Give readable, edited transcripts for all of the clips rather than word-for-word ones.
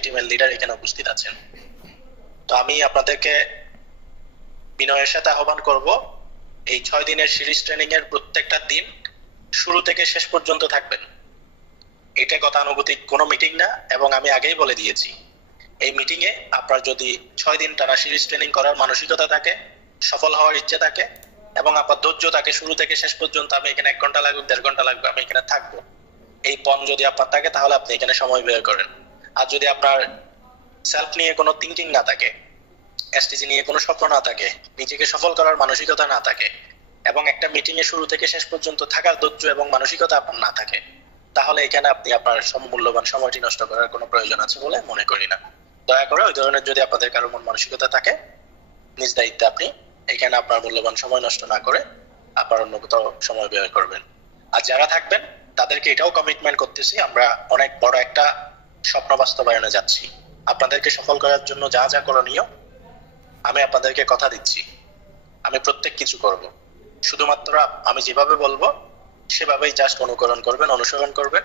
30টি টিমের লিডার এখানে উপস্থিত আছেন। তো আমি আপনাদেরকে বিনয়ের সাথে আহ্বান করব, এই 6 দিনের সিরিজ ট্রেনিং এর প্রত্যেকটা দিন শুরু থেকে শেষ পর্যন্ত থাকবেন। এটা গতানুগতিক কোনো মিটিং না, এবং আমি আগেই বলে দিয়েছি, এই মিটিং এ আপনার যদি 6 দিন টানা সিরিজ ট্রেনিং করার মানসিকতা থাকে, সফল হওয়ার ইচ্ছে থাকে, এবং আপনার ধৈর্য থাকে শুরু থেকে শেষ পর্যন্ত, আমি এখানে 1 ঘন্টা লাগবে 1.5 ঘন্টা লাগবে আমি এখানে থাকবো, এই পণ যদি আপনার থাকে তাহলে আপনি এখানে সময় ব্যয় করেন। আর যদি আপনার সেলফ নিয়ে কোনো থিঙ্কিং না থাকে, এসটিসি নিয়ে কোনো স্বপ্ন না থাকে, নিজেকে সফল করার মানসিকতা না থাকে, এবং একটা মিটিং এ শুরু থেকে শেষ পর্যন্ত থাকার ধৈর্য এবং মানসিকতা আপনার না থাকে, তাহলে এখানে আপনি আপনার মূল্যবান সময়টি নষ্ট করার কোনো প্রয়োজন আছে বলে মনে করি না। দয়া করে ওই ধরনের যদি আপনাদের কারো মন মানসিকতা থাকে, নিজ দায়িত্বে আপনি এখানে আপনার মূল্যবান সময় নষ্ট না করে আপনার অন্য কোথাও সময় ব্যয় করবেন। আর যারা থাকবেন তাদেরকে এটাও কমিটমেন্ট করতেছি, আমরা অনেক বড় একটা স্বপ্ন বাস্তবায়নে যাচ্ছি। আপনাদেরকে সফল করার জন্য যা যা করণীয় আমি আপনাদেরকে কথা দিচ্ছি, আমি প্রত্যেক কিছু করব। শুধুমাত্র আমি যেভাবে বলবো সেভাবেই জাস্ট অনুকরণ করবেন, অনুসরণ করবেন,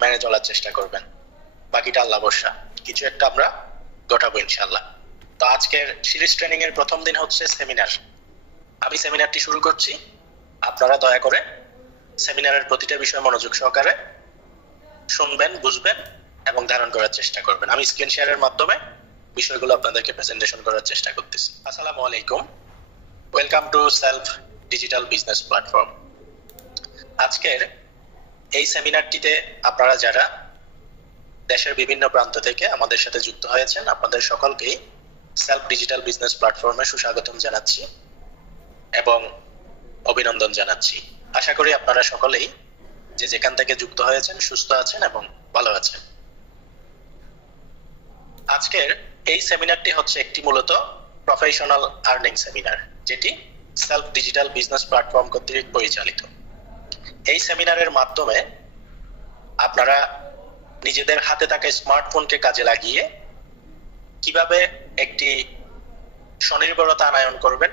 মেনে চলার চেষ্টা করবেন। বাকিটা আল্লাহ ভরসা, কিছু একটা আমরা ঘটাবো ইনশাআল্লাহ। তো আজকের সিরিজ ট্রেনিং এর প্রথম দিন হচ্ছে সেমিনার। আমি সেমিনারটি শুরু করছি, আপনারা দয়া করে সেমিনারের প্রতিটা বিষয় মনোযোগ সহকারে শুনবেন, বুঝবেন এবং ধারণ করার চেষ্টা করবেন। আমি স্ক্রিন শেয়ারের মাধ্যমে বিষয়গুলো আপনাদেরকে প্রেজেন্টেশন করার চেষ্টা করতেছি। আসসালামু আলাইকুম, welcome to self digital business platform. আজকের এই সেমিনারটিতে আপনারা যারা দেশের বিভিন্ন প্রান্ত থেকে আমাদের সাথে যুক্ত হয়েছেন, আপনাদের সকলকেই সেলফ ডিজিটাল বিজনেস প্ল্যাটফর্মে সুস্বাগতম জানাচ্ছি এবং অভিনন্দন জানাচ্ছি। আশা করি আপনারা সকলেই যে যেখান থেকে যুক্ত হয়েছেন সুস্থ আছেন এবং ভালো আছেন। আজকের এই সেমিনারটি হচ্ছে একটি মূলত প্রফেশনাল আর্নিং সেমিনার, যেটি সেলফ ডিজিটাল বিজনেস প্ল্যাটফর্ম কর্তৃক পরিচালিত। এই সেমিনারের মাধ্যমে আপনারা নিজেদের হাতে থাকা স্মার্টফোনকে কাজে লাগিয়ে কিভাবে একটি স্বনির্ভরতা আনয়ন করবেন,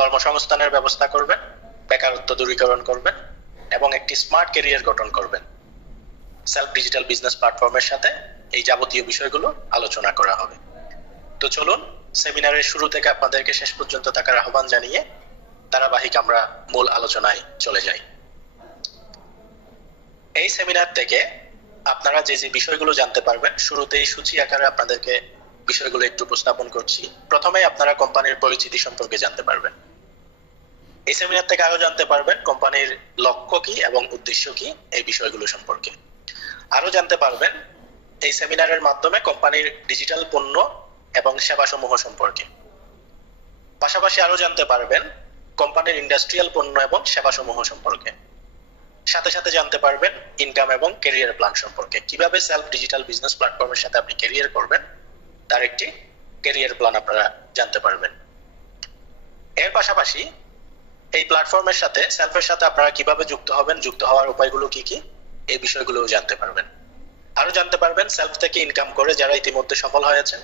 কর্মসংস্থানের ব্যবস্থা করবেন, বেকারত্ব দূরীকরণ করবেন এবং একটি স্মার্ট ক্যারিয়ার গঠন করবেন, সেলফ ডিজিটাল বিজনেস প্ল্যাটফর্মের সাথে এই যাবতীয় বিষয়গুলো আলোচনা করা হবে। তো চলুন সেমিনারের শুরু থেকে আপনাদেরকে শেষ পর্যন্ত থাকার আহ্বান জানিয়ে ধারাবাহিক আমরা মূল আলোচনায় চলে যাই। এই সেমিনার থেকে আপনারা যে যে বিষয়গুলো জানতে পারবেন, শুরুতেই সূচি আকারে আপনাদেরকে বিষয়গুলো একটু উপস্থাপন করছি। প্রথমে আপনারা কোম্পানির পরিচিতি সম্পর্কে জানতে পারবেন। এই সেমিনার থেকে আরো জানতে পারবেন কোম্পানির লক্ষ্য কি এবং উদ্দেশ্য কি, এই বিষয়গুলো সম্পর্কে আরো জানতে পারবেন। এই সেমিনারের মাধ্যমে কোম্পানির ডিজিটাল পণ্য এবং সেবা সমূহ সম্পর্কে, পাশাপাশি আরো জানতে পারবেন কোম্পানির ইন্ডাস্ট্রিয়াল পণ্য এবং সেবা সমূহ সম্পর্কে। সাথে সাথে জানতে পারবেন ইনকাম এবং ক্যারিয়ার প্ল্যান সম্পর্কে, কিভাবে সেলফ ডিজিটাল বিজনেস প্ল্যাটফর্মের সাথে আপনি ক্যারিয়ার করবেন তার একটি ক্যারিয়ার প্ল্যান আপনারা জানতে পারবেন। এর পাশাপাশি এই প্ল্যাটফর্মের সাথে সেলফের সাথে আপনারা কিভাবে যুক্ত হবেন, যুক্ত হওয়ার উপায়গুলো কি কি, এই বিষয়গুলো জানতে পারবেন। আরো জানতে পারবেন সেলফ থেকে ইনকাম করে যারা ইতিমধ্যে সফল হয়েছেন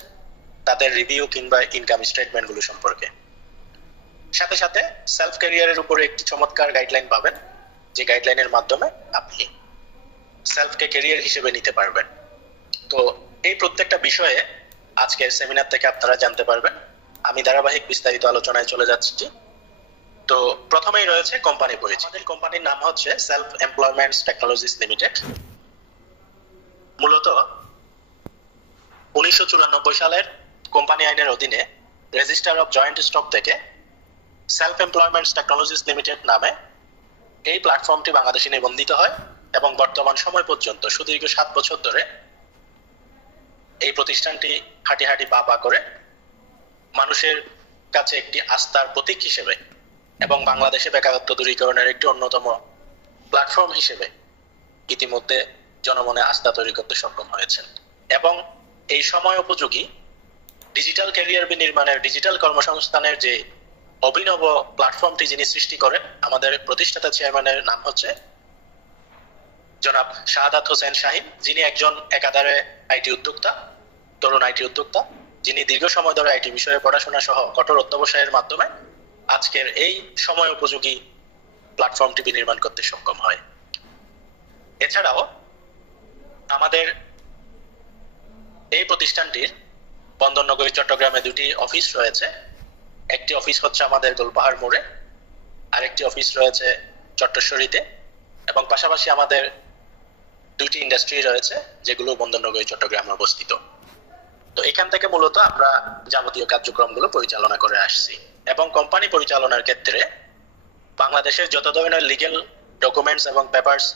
তাদের রিভিউ কিংবা ইনকাম স্টেটমেন্ট গুলো সম্পর্কে। সাথে সাথে সেলফ ক্যারিয়ারের উপরে একটি চমৎকার গাইডলাইন পাবেন, যে গাইডলাইনের মাধ্যমে আপনি সেলফকে ক্যারিয়ার হিসেবে নিতে পারবেন। তো এই প্রত্যেকটা বিষয়ে আজকের সেমিনার থেকে আপনারা জানতে পারবেন। আমি ধারাবাহিক বিস্তারিত আলোচনায় চলে যাচ্ছি। তো প্রথমেই রয়েছে কোম্পানি পরিচয়। আমাদের কোম্পানির নাম হচ্ছে সেলফ এমপ্লয়মেন্টস টেকনোলজিস লিমিটেড। মূলত 1994 সালের কোম্পানি আইনের অধীনে রেজিস্টার অফ জয়েন্ট স্টক থেকে সেলফ এমপ্লয়মেন্টস টেকনোলজিস লিমিটেড নামে এই প্ল্যাটফর্মটি বাংলাদেশে নিবন্ধিত হয় এবং বর্তমান সময় পর্যন্ত সুদীর্ঘ 7 বছর ধরে এই প্রতিষ্ঠানটি হাঁটি হাঁটি পা পা করে মানুষের কাছে একটি আস্থার প্রতীক হিসেবে এবং বাংলাদেশে বেকারত্ব দূরীকরণের একটি অন্যতম প্ল্যাটফর্ম হিসেবে ইতিমধ্যে জনমনে আস্থা তৈরি করতে সক্ষম হয়েছেন। এবং এই সময় উপযোগী ডিজিটাল ক্যারিয়ার বিনির্মাণের, ডিজিটাল কর্মসংস্থানের যে অভিনব প্ল্যাটফর্মটি যিনি সৃষ্টি করেন, আমাদের প্রতিষ্ঠাতা চেয়ারম্যানের নাম হচ্ছে জনাব শাহাদাত হোসেন শাহিন, যিনি একজন একাধারে আইটি উদ্যোক্তা, তরুণ আইটি উদ্যোক্তা, যিনি দীর্ঘ সময় ধরে আইটি বিষয়ে পড়াশোনা সহ কঠোর অধ্যবসায়ের মাধ্যমে আজকের এই সময় উপযোগী প্ল্যাটফর্মটি বিনির্মাণ করতে সক্ষম হয়। এছাড়াও আমাদের এই প্রতিষ্ঠানটির বন্দরনগরী চট্টগ্রামে দুটি অফিস রয়েছে। একটি অফিস হচ্ছে আমাদের গোলপাহাড় মোড়ে, আরেকটি অফিস রয়েছে চট্টশ্বরীতে, এবং পাশাপাশি আমাদের দুইটি ইন্ডাস্ট্রি রয়েছে যেগুলো বন্দরনগরী চট্টগ্রামে অবস্থিত। তো এখান থেকে মূলত আমরা যাবতীয় কার্যক্রমগুলো পরিচালনা করে আসছি, এবং কোম্পানি পরিচালনার ক্ষেত্রে বাংলাদেশের যত ধরনের লিগ্যাল ডকুমেন্টস এবং পেপারস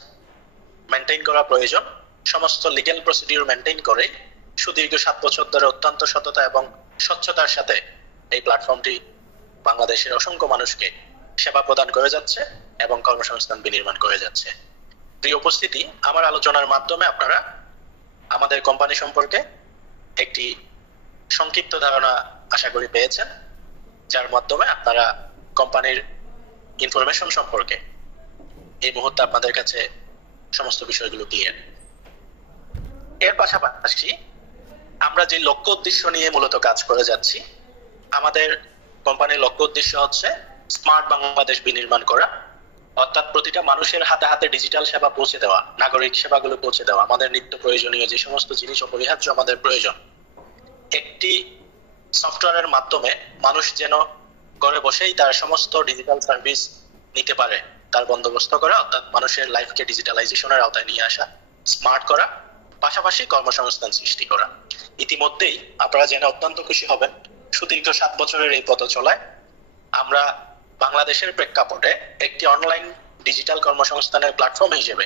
মেনটেন করা প্রয়োজন, সমস্ত লিগ্যাল প্রসিডিউর মেনটেন করে সুদীর্ঘ 7 বছর ধরে অত্যন্ত সততা এবং স্বচ্ছতার সাথে এই প্ল্যাটফর্মটি বাংলাদেশের অসংখ্য মানুষকে সেবা প্রদান করে যাচ্ছে এবং কর্মসংস্থান বিনির্মাণ করে যাচ্ছে। প্রিয় উপস্থিতি, আমার আলোচনার মাধ্যমে আপনারা আমাদের কোম্পানি সম্পর্কে একটি সংক্ষিপ্ত ধারণা আশা করি পেয়েছেন, যার মাধ্যমে আপনারা কোম্পানির ইনফরমেশন সম্পর্কে এই মুহূর্তে আপনাদের কাছে সমস্ত বিষয়গুলো ক্লিয়ার। এর পাশাপাশি আমরা যে লক্ষ্য উদ্দেশ্য নিয়ে মূলত কাজ করে যাচ্ছি, আমাদের কোম্পানির লক্ষ্য উদ্দেশ্য হচ্ছে স্মার্ট বাংলাদেশ বিনির্মাণ করা, অর্থাৎ প্রতিটা মানুষের হাতে হাতে ডিজিটাল সেবা পৌঁছে দেওয়া, নাগরিক সেবাগুলো পৌঁছে দেওয়া, আমাদের নিত্য প্রয়োজনীয় যে সমস্ত জিনিস অপরিহার্য আমাদের প্রয়োজন, একটি সফটওয়্যারের মাধ্যমে মানুষ যেন ঘরে বসেই তার সমস্ত ডিজিটাল সার্ভিস নিতে পারে তার বন্দোবস্ত করা, অর্থাৎ মানুষের লাইফকে ডিজিটালাইজেশনের আওতায় নিয়ে আসা, স্মার্ট করা, পাশাপাশি কর্মসংস্থান সৃষ্টি করা। ইতিমধ্যেই আপনারা জেনে অত্যন্ত খুশি হবেন, সুদীর্ঘ 7 বছরের এই পথ চলায় আমরা বাংলাদেশের প্রেক্ষাপটে একটি অনলাইন ডিজিটাল কর্মসংস্থানের প্ল্যাটফর্ম হিসেবে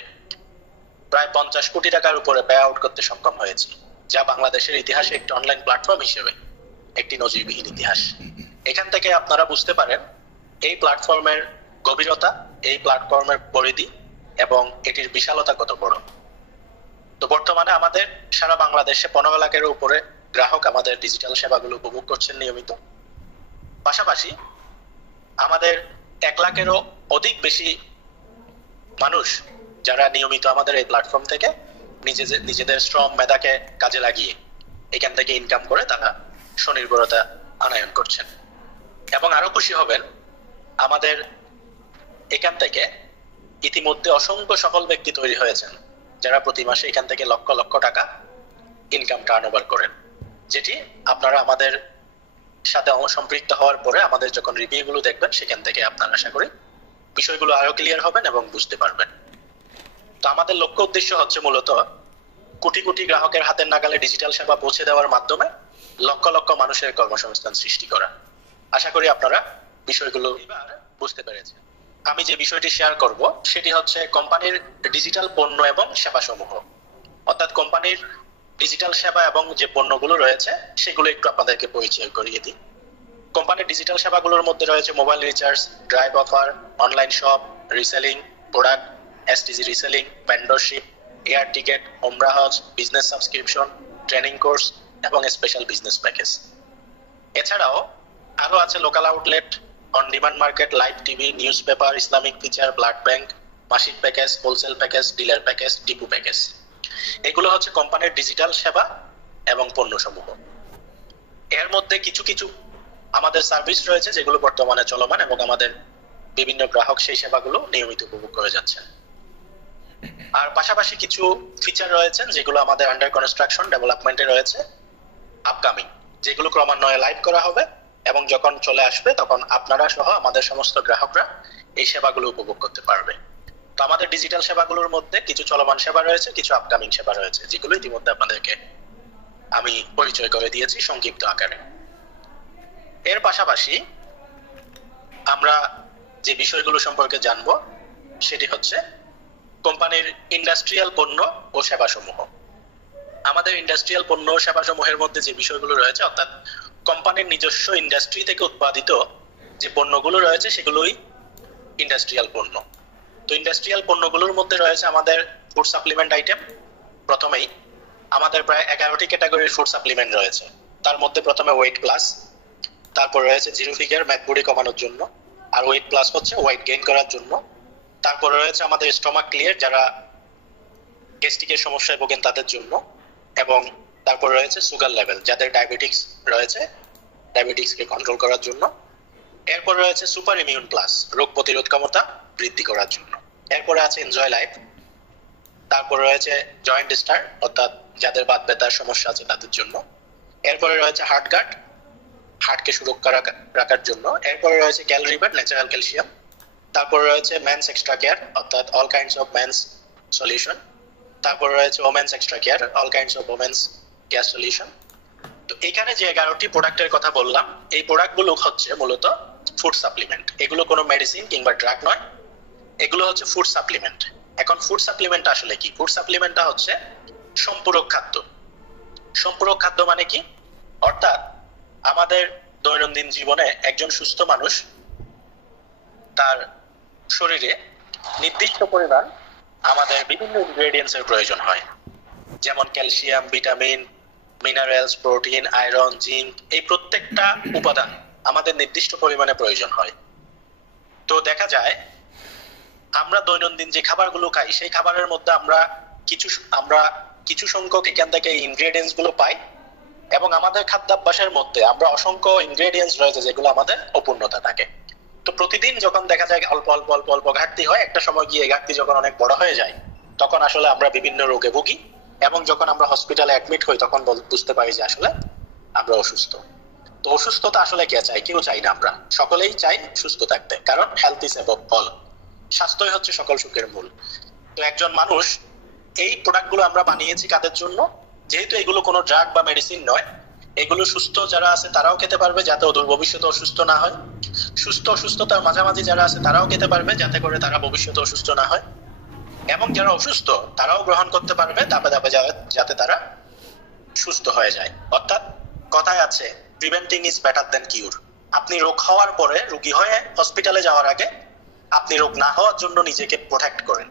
প্রায় 50 কোটি টাকার উপরে পে আউট করতে সক্ষম হয়েছি, যা বাংলাদেশের ইতিহাসে একটি অনলাইন প্ল্যাটফর্ম হিসেবে একটি নজিরবিহীন ইতিহাস। এখান থেকে আপনারা বুঝতে পারেন এই প্ল্যাটফর্মের গভীরতা, এই প্ল্যাটফর্মের পরিধি এবং এটির বিশালতা কত বড়। তো বর্তমানে আমাদের সারা বাংলাদেশে 15 লাখের উপরে গ্রাহক আমাদের ডিজিটাল সেবাগুলো উপভোগ করছেন নিয়মিত। পাশাপাশি আমাদের 1 লাখেরও অধিক বেশি মানুষ যারা নিয়মিত আমাদের এই প্ল্যাটফর্ম থেকে নিজেদের শ্রম মেধাকে কাজে লাগিয়ে এখান থেকে ইনকাম করে তারা স্বনির্ভরতা আনয়ন করছেন। এবং আরো খুশি হবেন, আমাদের এখান থেকে ইতিমধ্যে অসংখ্য সফল ব্যক্তি তৈরি হয়েছেন যারা প্রতি মাসে এখান থেকে লক্ষ লক্ষ টাকা ইনকাম টার্নওভার করেন, যেটি আপনারা আমাদের সাথে সম্পৃক্ত হওয়ার পরে আমাদের যখন রিভিউগুলো দেখবেন সেখান থেকে আপনারা আশা করি বিষয়গুলো আরো ক্লিয়ার হবেন এবং বুঝতে পারবেন। তো আমাদের লক্ষ্য উদ্দেশ্য হচ্ছে মূলত কোটি কোটি গ্রাহকের হাতের নাগালে ডিজিটাল সেবা পৌঁছে দেওয়ার মাধ্যমে লক্ষ লক্ষ মানুষের কর্মসংস্থান সৃষ্টি করা। আশা করি আপনারা বিষয়গুলো এবার বুঝতে পেরেছেন। আমি যে বিষয়টি শেয়ার করব সেটি হচ্ছে কোম্পানির ডিজিটাল পণ্য এবং সেবা সমূহ, অর্থাৎ কোম্পানির ডিজিটাল সেবা এবং যে পণ্যগুলো রয়েছে সেগুলো একটু আপনাদেরকে পরিচয় করিয়ে দিই। কোম্পানির ডিজিটাল সেবাগুলোর মধ্যে রয়েছে mobile recharge, drive offer, online shop, reselling, product, STG reselling, vendorship, air ticket, ওমরা হজ, বিজনেস সাবস্ক্রিপশন, ট্রেনিং কোর্স এবং স্পেশাল বিজনেস প্যাকেজ। এছাড়াও আরো আছে local outlet, on demand market, live TV, newspaper, Islamic feature, blood bank, মাসিক package, wholesale package, dealer package, depot package. এগুলো হচ্ছে কোম্পানির ডিজিটাল সেবা এবং পণ্য সমূহ। এর মধ্যে কিছু কিছু আমাদের সার্ভিস রয়েছে যেগুলো বর্তমানে চলমান এবং আমাদের বিভিন্ন গ্রাহক সেই সেবাগুলো নিয়মিত উপভোগ করে যাচ্ছেন। আর পাশাপাশি কিছু ফিচার রয়েছে যেগুলো আমাদের আন্ডার কনস্ট্রাকশন ডেভেলপমেন্টে রয়েছে, আপকামিং, যেগুলো ক্রমান্বয়ে লাইভ করা হবে এবং যখন চলে আসবে তখন আপনারা সহ আমাদের সমস্ত গ্রাহকরা এই সেবাগুলো উপভোগ করতে পারবে। তো আমাদের ডিজিটাল সেবাগুলোর মধ্যে কিছু চলমান সেবা রয়েছে, কিছু আপকামিং সেবা রয়েছে, যেগুলো ইতিমধ্যে আপনাদেরকে আমি পরিচয় করে দিয়েছি সংক্ষিপ্ত আকারে। এর পাশাপাশি আমরা যে বিষয়গুলো সম্পর্কে জানবো সেটি হচ্ছে কোম্পানির ইন্ডাস্ট্রিয়াল পণ্য ও সেবা সমূহ। আমাদের ইন্ডাস্ট্রিয়াল পণ্য ও সেবা সমূহের মধ্যে যে বিষয়গুলো রয়েছে, অর্থাৎ কোম্পানির নিজস্ব ইন্ডাস্ট্রি থেকে উৎপাদিত যে পণ্যগুলো রয়েছে সেগুলোই ইন্ডাস্ট্রিয়াল পণ্য। তো ইন্ডাস্ট্রিয়াল পণ্যগুলোর মধ্যে রয়েছে আমাদের ফুড সাপ্লিমেন্ট আইটেম। প্রথমেই আমাদের প্রায় 11টি ক্যাটাগরির ফুড সাপ্লিমেন্ট রয়েছে। তার মধ্যে প্রথমে ওয়েট প্লাস, তারপর রয়েছে জিরো ফিগার ম্যাকবুডি কমানোর জন্য, আর ওয়েট প্লাস হচ্ছে ওয়েট গেইন করার জন্য। তারপর রয়েছে আমাদের স্টমাক ক্লিয়ার, যারা গ্যাস্ট্রিকের সমস্যায় ভোগেন তাদের জন্য, এবং তারপর রয়েছে সুগার লেভেল, যাদের ডায়াবেটিক্স রয়েছে ডায়াবেটিক্সকে কন্ট্রোল করার জন্য। এরপর রয়েছে সুপার ইমিউন প্লাস, রোগ প্রতিরোধ ক্ষমতা বৃদ্ধি করার জন্য। এরপরে আছে এনজয় লাইফ, তারপর রয়েছে জয়েন্ট স্টার, অর্থাৎ যাদের বাত ব্যথার সমস্যা আছে তাদের জন্য। এরপরে রয়েছে হার্ট গার্ড, হার্টকে সুরক্ষা রাখার জন্য। এরপরে রয়েছে ক্যালরিবেট, ন্যাচারাল ক্যালসিয়াম। তারপর রয়েছে মেন্স এক্সট্রা কেয়ার, অর্থাৎ all kinds of men's solution. তারপর রয়েছে women's extra care, all kinds of women's care solution. তো এখানে যে 11টি প্রোডাক্টের কথা বললাম, এই প্রোডাক্টগুলো হচ্ছে মূলত ফুড সাপ্লিমেন্ট। এগুলো কোনো মেডিসিন কিংবা ড্রাগ নয়, এগুলো হচ্ছে ফুড সাপ্লিমেন্ট। এখন ফুড সাপ্লিমেন্ট আসলে কি? ফুড সাপ্লিমেন্টটা হচ্ছে সম্পূরক খাদ্য। সম্পূরক খাদ্য মানে কি? অর্থাৎ আমাদের দৈনন্দিন জীবনে একজন সুস্থ মানুষ তার শরীরে নির্দিষ্ট পরিমাণ আমাদের বিভিন্ন ইনগ্রেডিয়েন্টস এর প্রয়োজন হয়, যেমন calcium, vitamin, minerals, protein, iron, zinc. এই প্রত্যেকটা উপাদান আমাদের নির্দিষ্ট পরিমাণে প্রয়োজন হয়। তো দেখা যায় আমরা দৈনন্দিন যে খাবারগুলো খাই, সেই খাবারের মধ্যে আমরা কিছু সংখ্যক এখান থেকে ইনগ্রেডিয়েন্টস গুলো পাই, এবং আমাদের খাদ্যাভ্যাসের মধ্যে আমরা অসংখ্য ইনগ্রেডিয়েন্টস রয়েছে যেগুলো আমাদের অপূর্ণতা থাকে। তো প্রতিদিন যখন দেখা যায় অল্প অল্প অল্প অল্প ঘাটতি হয়, একটা সময় গিয়ে ঘাটতি যখন অনেক বড় হয়ে যায়, তখন আসলে আমরা বিভিন্ন রোগে ভুগি, এবং যখন আমরা হসপিটালে অ্যাডমিট হই তখন বুঝতে পারি যে আসলে আমরা অসুস্থ। তো অসুস্থতা আসলে কে চাই? কেউ চাই না, আমরা সকলেই চাই সুস্থ থাকতে, কারণ হেলথ ইজ অ্যাবভ অল। স্বাস্থ্যই হচ্ছে সকল সুখের মূল। তো একজন মানুষ, এই প্রোডাক্টগুলো আমরা বানিয়েছি কাদের জন্য? যেহেতু এগুলো কোনো ড্রাগ বা মেডিসিন নয়, এগুলো সুস্থ যারা আছে তারাও খেতে পারবে, যাতে অদূর ভবিষ্যতে অসুস্থ না হয়। অসুস্থতার মাঝামাঝি যারা আছে তারাও খেতে পারবে, যাতে করে তারা ভবিষ্যতে অসুস্থ না হয়। এবং যারা অসুস্থ তারাও গ্রহণ করতে পারবে ধাপে ধাপে, যাতে তারা সুস্থ হয়ে যায়। অর্থাৎ কথায় আছে, প্রিভেন্টিং ইজ বেটার দেন কিউর। আপনি রোগ হওয়ার পরে, রোগী হয়ে হসপিটালে যাওয়ার আগে আপনি রোগ না হওয়ার জন্য নিজেকে প্রোটেক্ট করেন,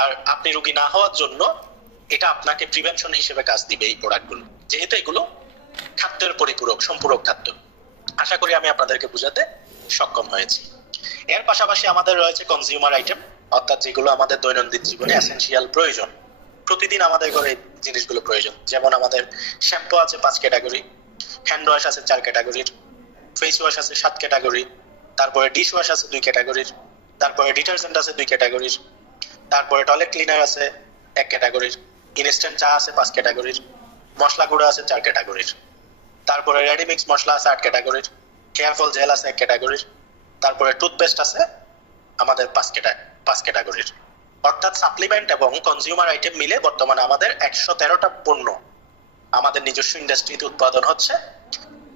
আর আপনি রোগী না হওয়ার জন্য এটা আপনাকে প্রিভেনশন হিসেবে কাজ দিবে এই প্রোডাক্টগুলো, যেহেতু এগুলো খাদ্যের পরিপূরক, সম্পূরক খাদ্য। আশা করি আমি আপনাদেরকে বোঝাতে সক্ষম হয়েছি। এর পাশাপাশি আমাদের রয়েছে কনজিউমার আইটেম, অর্থাৎ যেগুলো আমাদের দৈনন্দিন জীবনে এসেনশিয়াল প্রয়োজন। প্রতিদিন আমাদের ঘরে জিনিসগুলো প্রয়োজন, যেমন আমাদের শ্যাম্পু আছে 5 ক্যাটাগরি, হ্যান্ড ওয়াশ আছে 4 ক্যাটাগরির, ফেস ওয়াশ আছে 7 ক্যাটাগরি, তারপরে ডিশ ওয়াশ আছে 2 ক্যাটাগরির, তারপরে ডিটারজেন্ট আছে 2 ক্যাটাগরির, তারপরে টয়লেট ক্লিনার আছে 1 ক্যাটাগরির, ইনস্ট্যান্ট চা আছে 5 ক্যাটাগরির, মশলা গুঁড়ো আছে 4 ক্যাটাগরির, তারপরে রেডি মিক্স মশলা আছে 8 ক্যাটাগরির, হেয়ার ফল জেল আছে 1 ক্যাটাগরির, তারপরে টুথপেস্ট আছে আমাদের 5 ক্যাটাগরির। অর্থাৎ সাপ্লিমেন্ট এবং কনজিউমার আইটেম মিলে বর্তমানে আমাদের 113টা পণ্য আমাদের নিজস্ব ইন্ডাস্ট্রিতে উৎপাদন হচ্ছে,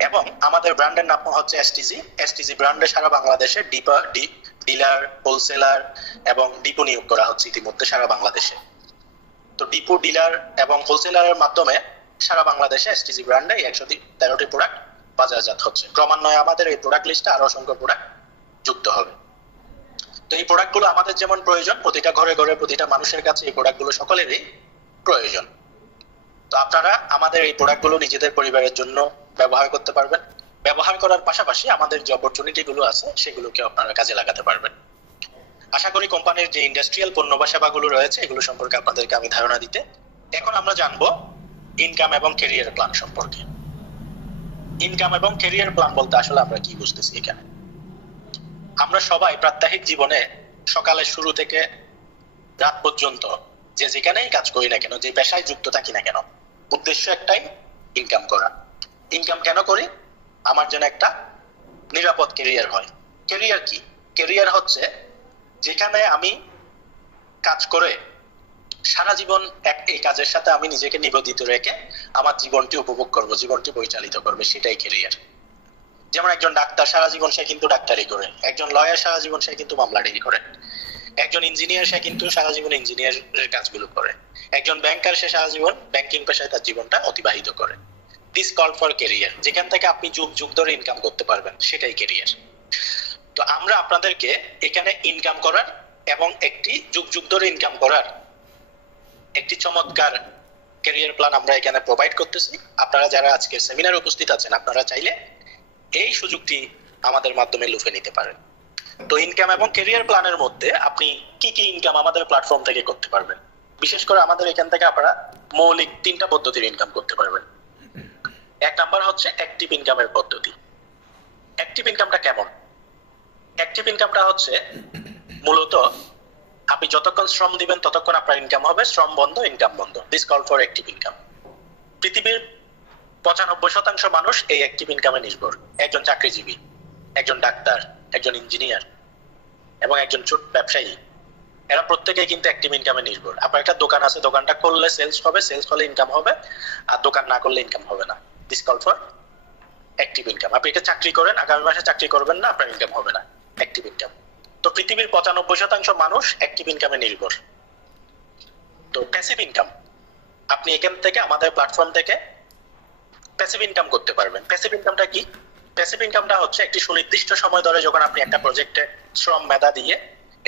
এবং আমাদের ব্র্যান্ডের নাম হচ্ছে এসটিজি। এসটিজি ব্র্যান্ডে সারা বাংলাদেশে ডিলার, হোলসেলার এবং ডিপো নিয়োগ করা হচ্ছে ইতিমধ্যে সারা বাংলাদেশে। তো ডিপো, ডিলার এবং হোলসেলারের মাধ্যমে সারা বাংলাদেশে এসটিজি ব্র্যান্ডে 113টি প্রোডাক্ট বাজারজাত হচ্ছে। ক্রমান্বয়ে আমাদের এই প্রোডাক্ট লিস্টে আরো অসংখ্য প্রোডাক্ট যুক্ত হবে। তো এই প্রোডাক্টগুলো আমাদের যেমন প্রয়োজন, প্রতিটা ঘরে ঘরে প্রতিটা মানুষের কাছে এই প্রোডাক্টগুলো সকলেরই প্রয়োজন। তো আপনারা আমাদের এই প্রোডাক্টগুলো নিজেদের পরিবারের জন্য ব্যবহার করতে পারবেন। ব্যবহার করার পাশাপাশি আমাদের যে অপরচুনিটি গুলো আছে সেগুলোকে আপনারা কাজে লাগাতে পারবেন। আশা করি কোম্পানির যে ইন্ডাস্ট্রিয়াল পণ্য বা সেবাগুলো রয়েছে এগুলো সম্পর্কে আপনাদেরকে আমি ধারণা দিতে। এখন আমরা জানবো ইনকাম এবং ক্যারিয়ার প্ল্যান সম্পর্কে। ইনকাম এবং ক্যারিয়ার প্ল্যান বলতে আসলে আমরা কি বুঝতেছি এখানে? আমরা সবাই প্রাত্যহিক জীবনে সকালের শুরু থেকে রাত পর্যন্ত যে যেখানেই কাজ করি না কেন, যে পেশায় যুক্ত থাকি না কেন, উদ্দেশ্য একটাই, ইনকাম করা। ইনকাম কেন করি? আমার যেন একটা নিরাপদ ক্যারিয়ার হয়। ক্যারিয়ার কি? ক্যারিয়ার হচ্ছে যেখানে আমি কাজ করে সারা জীবন এই কাজের সাথে আমি নিজেকে নিবেদিত রেখে আমার জীবনটি উপভোগ করব, জীবনটি পরিচালিত করবে, সেটাই ক্যারিয়ার। যেমন একজন ডাক্তার সারা জীবন সে কিন্তু ডাক্তারি করে, একজন লয়ার সারা জীবন সে কিন্তু মামলাডারি করে, একজন ইঞ্জিনিয়ার সে কিন্তু সারা জীবন ইঞ্জিনিয়ারের কাজগুলো করে, একজন ব্যাংকার সে সারা জীবন ব্যাংকিং পেশায় তার জীবনটা অতিবাহিত করে। This call for career. যেখান থেকে আপনি যুগ যুগ ধরে ইনকাম করতে পারবেন, সেটাই ক্যারিয়ার। তো আমরা আপনাদেরকে এখানে ইনকাম করার এবং একটি যুগ যুগ ধরে ইনকাম করার একটি চমৎকার ক্যারিয়ার প্ল্যান আমরা এখানে প্রোভাইড করতেছি। আপনারা যারা আজকে সেমিনারে উপস্থিত আছেন, আপনারা চাইলে এই সুযোগটি আমাদের মাধ্যমে লুফে নিতে পারেন। তো ইনকাম এবং ক্যারিয়ার প্ল্যানের মধ্যে আপনি কি কি ইনকাম আমাদের প্ল্যাটফর্ম থেকে করতে পারবেন? বিশেষ করে আমাদের এখান থেকে আপনারা মৌলিক 3টা পদ্ধতির ইনকাম করতে পারবেন। এক নাম্বার হচ্ছে অ্যাক্টিভ ইনকামের পদ্ধতি। অ্যাক্টিভ ইনকামটা কেমন? অ্যাক্টিভ ইনকামটা হচ্ছে মূলত আপনি যতক্ষণ শ্রম দিবেন ততক্ষণ আপনার ইনকাম হবে, শ্রম বন্ধ ইনকাম বন্ধ। This call for active income. পৃথিবীর 95% মানুষ এই অ্যাক্টিভ ইনকামে নির্ভর। একজন চাকরিজীবী, একজন ডাক্তার, একজন ইঞ্জিনিয়ার এবং একজন ছোট ব্যবসায়ী, এরা প্রত্যেকেই কিন্তু অ্যাক্টিভ ইনকামে নির্ভর। আপনার একটা দোকান আছে, দোকানটা করলে সেলস হবে, সেলস করলে ইনকাম হবে, আর দোকান না করলে ইনকাম হবে না। This call for active income. আপনি একটা চাকরি করেন, আগামী মাসে চাকরি করবেন না, আপনার ইনকাম হবে না, অ্যাক্টিভ ইনকাম। তো পৃথিবীর 95% মানুষ অ্যাক্টিভ ইনকামে নির্ভর। তো প্যাসিভ ইনকাম, আপনি এখান থেকে আমাদের প্ল্যাটফর্ম থেকে প্যাসিভ ইনকাম করতে পারবেন। প্যাসিভ ইনকামটা কি? প্যাসিভ ইনকামটা হচ্ছে একটি সুনির্দিষ্ট সময় ধরে যখন আপনি একটা প্রজেক্টে শ্রম মেধা দিয়ে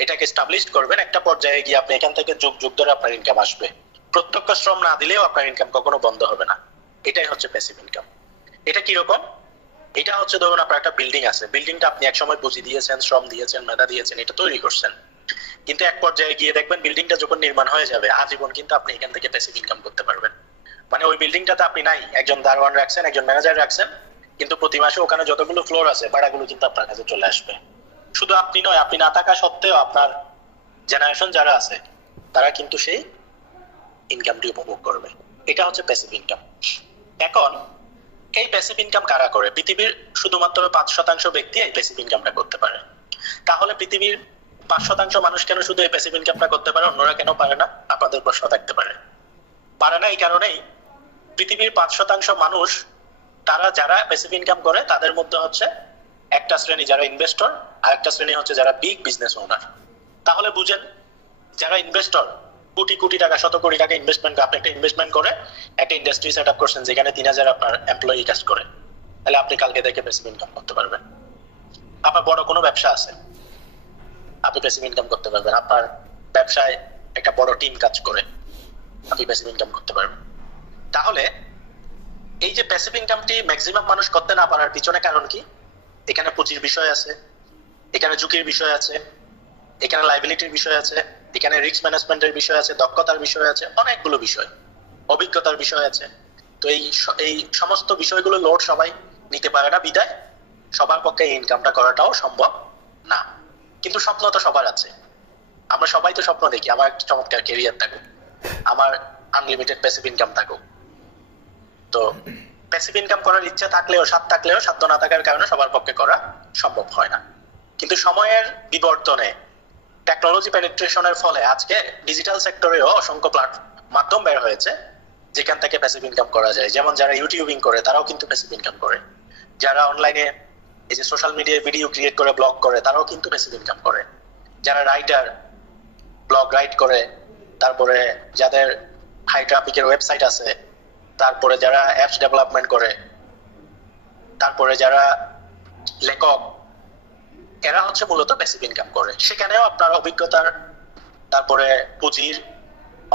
এটাকে এস্টাবলিশ করবেন, একটা পর্যায়ে গিয়ে আপনি এখান থেকে যুগ যুগ ধরে আপনার ইনকাম আসবে। প্রত্যক্ষ শ্রম না দিলেও আপনার ইনকাম কখনো বন্ধ হবে না। এটাই হচ্ছে প্যাসিভ ইনকাম। এটা কিরকম? এটা হচ্ছে ধরুন আপনার একটা বিল্ডিং আছে, বিল্ডিংটা আপনি একসময় পুঁজি দিয়েছেন, শ্রম দিয়েছেন, মেধা দিয়েছেন, এটা তৈরি করছেন, কিন্তু এক পর্যায়ে গিয়ে দেখবেন বিল্ডিংটা যখন নির্মাণ হয়ে যাবে, আজীবন কিন্তু আপনি এখান থেকে প্যাসিভ ইনকাম করতে পারবেন। মানে ওই বিল্ডিংটাতে আপনি নাই, একজন দারোয়ান রাখছেন, একজন ম্যানেজার রাখছেন, কিন্তু প্রতি মাসে ওখানে যতগুলো ফ্লোর আছে ভাড়াগুলো কিন্তু আপনার কাছে চলে আসবে। শুধু আপনি নয়, আপনি না থাকা সত্ত্বেও আপনার জেনারেশন যারা আছে তারা কিন্তু সেই ইনকামটি উপভোগ করবে। এটা হচ্ছে প্যাসিভ ইনকাম। এখন এই প্যাসিভ ইনকাম কারা করে? পৃথিবীর শুধুমাত্র 5% ব্যক্তি এই প্যাসিভ ইনকামটা করতে পারে। তাহলে পৃথিবীর 5% মানুষ কেন শুধু এই প্যাসিভ ইনকামটা করতে পারে, অন্যরা কেন পারে না? আপনাদের প্রশ্ন থাকতে পারে। পারে না এই কারণেই, পৃথিবীর 5% মানুষ তারা যারা প্যাসিভ ইনকাম করে তাদের মধ্যে হচ্ছে একটা শ্রেণী যারা ইনভেস্টর, আর একটা শ্রেণী হচ্ছে যারা বিগ বিজনেস ওনার। তাহলে বুঝেন, যারা ইনভেস্টর কোটি কোটি টাকা, শত কোটি টাকা ইনভেস্টমেন্ট, আপনি একটা ইনভেস্টমেন্ট করে একটা ইন্ডাস্ট্রি সেট আপ করছেন যেখানে 3000 আপনার এমপ্লয়ি কাজ করে, তাহলে আপনি কালকে থেকে প্যাসিভ ইনকাম করতে পারবেন। আপনার বড় কোনো ব্যবসা আছে, আপনি প্যাসিভ ইনকাম করতে পারবেন। আপনার ব্যবসায় একটা বড় টিম কাজ করে, আপনি প্যাসিভ ইনকাম করতে পারবেন। তাহলে এই যে প্যাসিভ ইনকামটি ম্যাক্সিমাম মানুষ করতে না পারার পিছনে কারণ কি? এখানে পুঁজির বিষয় আছে, এখানে ঝুঁকির বিষয় আছে, এখানে লাইবিলিটির বিষয় আছে, এখানে রিস্ক ম্যানেজমেন্টের বিষয় আছে, দক্ষতার বিষয় আছে, অনেকগুলো বিষয়, অভিজ্ঞতার বিষয় আছে। তো এই সমস্ত বিষয়গুলো লোড সবাই নিতে পারে না, বিদায় সবার পক্ষে এই ইনকামটা করাটাও সম্ভব না। কিন্তু স্বপ্ন তো সবার আছে। আমরা সবাই তো স্বপ্ন দেখি, আমার একটা চমৎকার ক্যারিয়ার থাকুক, আমার আনলিমিটেড প্যাসিভ ইনকাম থাকুক। তো প্যাসিভ ইনকাম করার ইচ্ছা থাকলেও, সাধ্য না থাকার কারণে সবার পক্ষে করা সম্ভব হয় না। কিন্তু সময়ের বিবর্তনে, টেকনোলজি পেনিট্রেশনের ফলে আজকে ডিজিটাল সেক্টরেও অসংখ্য মাধ্যম বের হয়েছে যেখান থেকে প্যাসিভ ইনকাম করা যায়। যেমন যারা ইউটিউবিং করে তারাও কিন্তু প্যাসিভ ইনকাম করে, যারা অনলাইনে এই যে সোশ্যাল মিডিয়ায় ভিডিও ক্রিয়েট করে ব্লগ করে তারাও কিন্তু প্যাসিভ ইনকাম করে, যারা রাইটার ব্লগ রাইট করে, তারপরে যাদের হাই ট্রাফিকের ওয়েবসাইট আছে, তারপরে যারা অ্যাপস ডেভেলপমেন্ট করে, তারপরে যারা লেখক, এরা হচ্ছে মূলত প্যাসিভ ইনকাম করে। সেখানেও আপনার অভিজ্ঞতার, তারপরে পুঁজির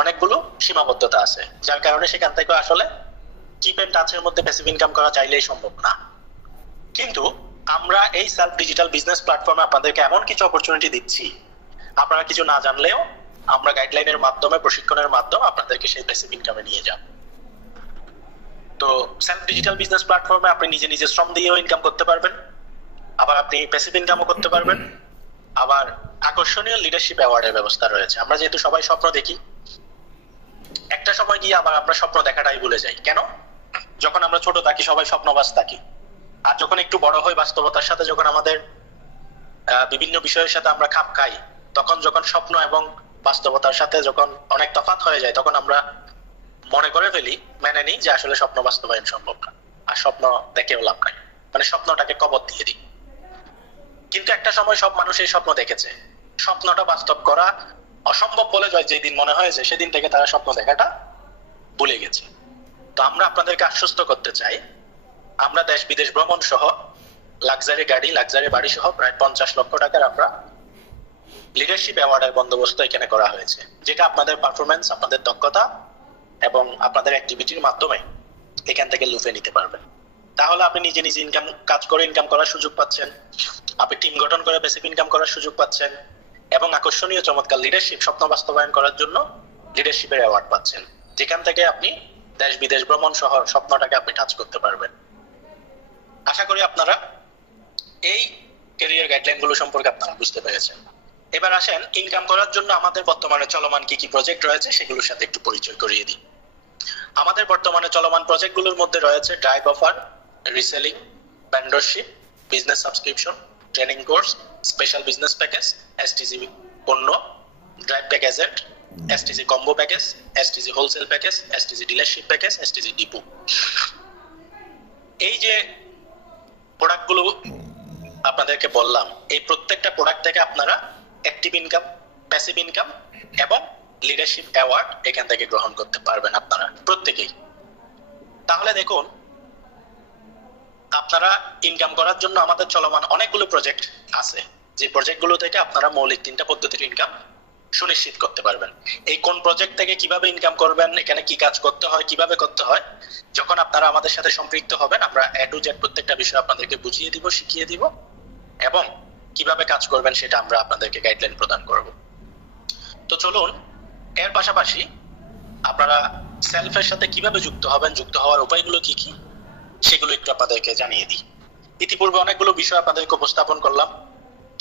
অনেকগুলো সীমাবদ্ধতা আছে, যার কারণে সেখান থেকে আসলে চিপ এন্ড টাচের মধ্যে প্যাসিভ ইনকাম করা চাইলেই সম্ভব না। কিন্তু আমরা এই সেলফ ডিজিটাল বিজনেস প্ল্যাটফর্মে আপনাদেরকে এমন কিছু অপরচুনিটি দিচ্ছি, আপনারা কিছু না জানলেও আমরা গাইডলাইনের মাধ্যমে, প্রশিক্ষণের মাধ্যমে আপনাদেরকে সেই প্যাসিভ ইনকামে নিয়ে যাব। তো সেলফ ডিজিটাল বিজনেস প্ল্যাটফর্মে আপনি নিজে নিজে শ্রম দিয়েও ইনকাম করতে পারবেন, আবার আপনি প্যাসিভ ইনকামও করতে পারবেন, আবার আকর্ষণীয় লিডারশিপ অ্যাওয়ার্ডের ব্যবস্থা রয়েছে। আমরা যেহেতু সবাই স্বপ্ন দেখি, একটা সময় গিয়ে আবার আমরা স্বপ্ন দেখাটাই ভুলে যাই। কেন? যখন আমরা ছোট থাকি সবাই স্বপ্নবাজ থাকি, আর যখন একটু বড় হই, বাস্তবতার সাথে যখন আমাদের বিভিন্ন বিষয়ের সাথে আমরা খাপ খাই, তখন যখন স্বপ্ন এবং বাস্তবতার সাথে যখন অনেক তফাৎ হয়ে যায়, তখন আমরা মনে করে ফেলি, মেনে নিই যে আসলে স্বপ্ন বাস্তবায়ন সম্ভব না, আর স্বপ্ন দেখেও লাভ নাই, মানে স্বপ্নটাকে কবর দিয়ে দিই। কিন্তু একটা সময় সব মানুষ এই স্বপ্ন দেখেছে, স্বপ্নটা বাস্তব করা অসম্ভব বলে যেদিন মনে হয়েছে, সেদিন থেকে তারা স্বপ্ন দেখাটা ভুলে গেছে। তো আমরা আপনাদেরকে আশ্বস্ত করতে চাই, আমরা দেশ বিদেশ ভ্রমণ সহ, লাক্সারি গাড়ি, লাক্সারি বাড়ি সহ প্রায় 50 লক্ষ টাকার আমরা লিডারশিপ অ্যাওয়ার্ডের বন্দোবস্ত এখানে করা হয়েছে, যেটা আপনাদের পারফরমেন্স, আপনাদের দক্ষতা এবং আপনাদের অ্যাক্টিভিটির মাধ্যমে এখান থেকে লুফে নিতে পারবেন। তাহলে আপনি নিজে নিজে কাজ করে ইনকাম করার সুযোগ পাচ্ছেন, আপনি টিম গঠন করে বেসিক ইনকাম করার সুযোগ পাচ্ছেন, এবং আকর্ষণীয় চমৎকার লিডারশিপ স্বপ্ন বাস্তবায়ন করার জন্য লিডারশিপের অ্যাওয়ার্ড পাচ্ছেন, যেখান থেকে আপনি দেশ বিদেশ ভ্রমণ সহ স্বপ্নটাকে আপনি টাচ করতে পারবেন। আশা করি আপনারা এই ক্যারিয়ার গাইডলাইন গুলো সম্পর্কে আপনারা বুঝতে পেরেছেন। এবার আসেন ইনকাম করার জন্য আমাদের বর্তমানে চলমান কি কি প্রজেক্ট রয়েছে সেগুলোর সাথে একটু পরিচয় করিয়ে দিই। আমাদের বর্তমানে চলমান প্রজেক্টগুলোর মধ্যে রয়েছে drive offer, reselling, vendorship, business subscription, training course, special business package, STG পণ্য, drive pack agent, STG combo package, STG wholesale package, STG dealership package, STG depot. এই যে প্রোডাক্টগুলো আপনাদেরকে বললাম, এই প্রত্যেকটা প্রোডাক্ট থেকে আপনারা অ্যাক্টিভ ইনকাম, প্যাসিভ ইনকাম এবং লিডারশিপ অ্যাওয়ার্ড এখান থেকে গ্রহণ করতে পারবেন আপনারা প্রত্যেকেই। তাহলে দেখুন, আপনারা ইনকাম করার জন্য আমাদের চলমান অনেকগুলো প্রজেক্ট আছে, যে প্রজেক্টগুলো থেকে আপনারা মৌলিক 3টা পদ্ধতির ইনকাম সুনিশ্চিত করতে পারবেন। এই কোন প্রজেক্ট থেকে কিভাবে ইনকাম করবেন, এখানে কি কাজ করতে হয়, কিভাবে করতে হয়, যখন আপনারা আমাদের সাথে সম্পৃক্ত হবেন আমরা A to Z প্রত্যেকটা বিষয় আপনাদেরকে বুঝিয়ে দিব, শিখিয়ে দিব এবং কিভাবে কাজ করবেন সেটা আমরা আপনাদেরকে গাইডলাইন প্রদান করব। তো চলুন, এর পাশাপাশি আপনারা সেলফের সাথে কিভাবে যুক্ত হবেন, যুক্ত হওয়ার উপায়গুলো কি কি সেগুলো একটু আপনাদেরকে জানিয়ে দিই। ইতিপূর্বে অনেকগুলো বিষয় আপনাদেরকে উপস্থাপন করলাম,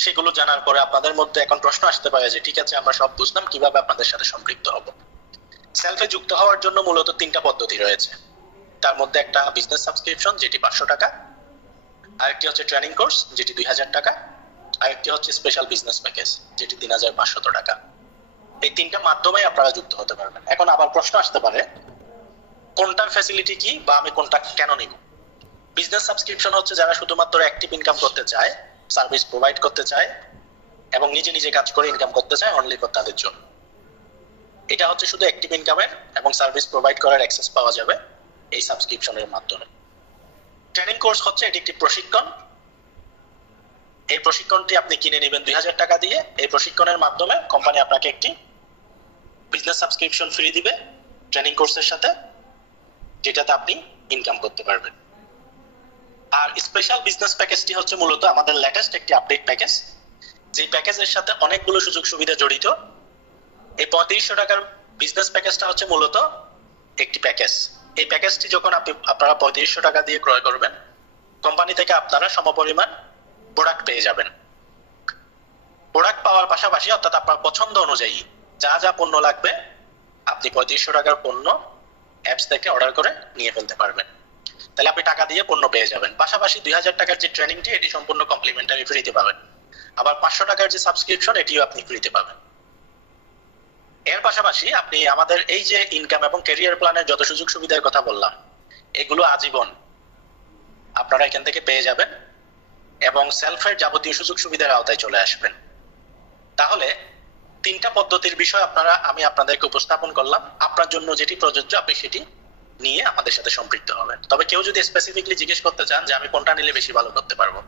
সেগুলো জানার পরে আপনাদের মধ্যে এখন প্রশ্ন আসতে পারে যে ঠিক আছে আমরা সব বুঝলাম, কিভাবে আপনাদের সাথে সম্পৃক্ত হব। সেলফে যুক্ত হওয়ার জন্য মূলত 3টা পদ্ধতি রয়েছে। তার মধ্যে একটা বিজনেস সাবস্ক্রিপশন যেটি 500 টাকা, আরেকটি হচ্ছে ট্রেনিং কোর্স যেটি 2000 টাকা, আরেকটি হচ্ছে স্পেশাল বিজনেস প্যাকেজ যেটি 3500 টাকা। এই 3টা মাধ্যমে আপনারা যুক্ত হতে পারবেন। এখন আবার প্রশ্ন আসতে পারে কোনটার ফ্যাসিলিটি কি বা আমি কোনটা কেন নিব। বিজনেস সাবস্ক্রিপশন হচ্ছে যারা শুধুমাত্র অ্যাক্টিভ ইনকাম করতে চায়, সার্ভিস প্রোভাইড করতে চায় এবং নিজে নিজে কাজ করে ইনকাম করতে চায়, অনলি ফর তাদের জন্য। এটা হচ্ছে শুধু অ্যাক্টিভ ইনকামের এবং সার্ভিস প্রোভাইড করার অ্যাক্সেস পাওয়া যাবে এই সাবস্ক্রিপশনের মাধ্যমে। ট্রেনিং কোর্স হচ্ছে এটি একটি প্রশিক্ষণ। এই প্রশিক্ষণটি আপনি কিনে নেবেন 2000 টাকা দিয়ে। এই প্রশিক্ষণের মাধ্যমে কোম্পানি আপনাকে একটি বিজনেস সাবস্ক্রিপশন ফ্রি দিবে ট্রেনিং কোর্সের সাথে, যেটাতে আপনি ইনকাম করতে পারবেন। আর স্পেশাল বিজনেস প্যাকেজটি হচ্ছে মূলত আমাদের লেটেস্ট একটি আপডেট প্যাকেজ, যে প্যাকেজের সাথে অনেকগুলো সুযোগ সুবিধা জড়িত। এই 3500 টাকার বিজনেস প্যাকেজটা হচ্ছে মূলত একটি প্যাকেজ। এই প্যাকেজটি যখন আপনারা 3500 টাকা দিয়ে ক্রয় করবেন, কোম্পানি থেকে আপনারা সমপরিমাণ প্রোডাক্ট পেয়ে যাবেন। প্রোডাক্ট পাওয়ার পাশাপাশি অর্থাৎ আপনার পছন্দ অনুযায়ী যা যা পণ্য লাগবে আপনি 3500 টাকার পণ্য অ্যাপস থেকে অর্ডার করে নিয়ে ফেলতে পারবেন। তাহলে আপনি টাকা দিয়ে পণ্য পেয়ে যাবেন। পাশাপাশি 2000 টাকার যে ট্রেনিংটি এটি সম্পূর্ণ কমপ্লিমেন্টারি ফ্রিতে পাবেন। আবার 500 টাকার যে সাবস্ক্রিপশন এটিও আপনি ফ্রিতে পাবেন। এর পাশাপাশি আপনি আমাদের এই যে ইনকাম এবং ক্যারিয়ার প্ল্যানের যত সুযোগ সুবিধার কথা বললাম, এগুলো আজীবন আপনারা এখান থেকে পেয়ে যাবেন এবং সেলফের যাবতীয় সুযোগ সুবিধার আওতায় চলে আসবেন। তাহলে 3টা পদ্ধতির বিষয় আমি আপনাদেরকে উপস্থাপন করলাম। আপনার জন্য যেটি প্রযোজ্য আপনি সেটি নিয়ে আমাদের সাথে সম্পৃক্ত হবেন। তবে কেউ যদি স্পেসিফিকলি জিজ্ঞেস করতে চান যে আমি কোনটা নিলে বেশি ভালো করতে পারবো,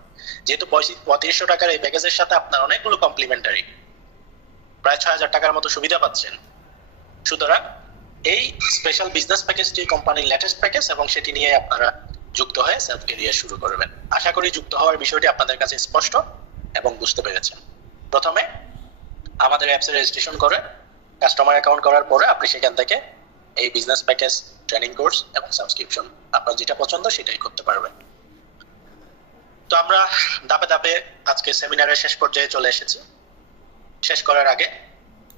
যেহেতু 3500 টাকার এই প্যাকেজের সাথে আপনার অনেকগুলো কমপ্লিমেন্টারি প্রায় 6000 টাকার মতো সুবিধা পাচ্ছেন, সুতরাং এই স্পেশাল বিজনেস প্যাকেজটি কোম্পানির লেটেস্ট প্যাকেজ এবং সেটি নিয়ে আপনারা যুক্ত হয়ে সেলফ ক্যারিয়ার শুরু করবেন। আশা করি যুক্ত হওয়ার বিষয়টি আপনাদের কাছে স্পষ্ট এবং বুঝতে পেরেছেন। প্রথমে আমাদের অ্যাপসে রেজিস্ট্রেশন করে কাস্টমার অ্যাকাউন্ট করার পরে আপনি সেখান থেকে এই বিজনেস প্যাকেজ, ট্রেনিং কোর্স এবং সাবস্ক্রিপশন আপনার যেটা পছন্দ সেটাই করতে পারবেন। তো আমরা ধাপে ধাপে আজকে সেমিনারের শেষ পর্যায়ে চলে এসেছি। শেষ করার আগে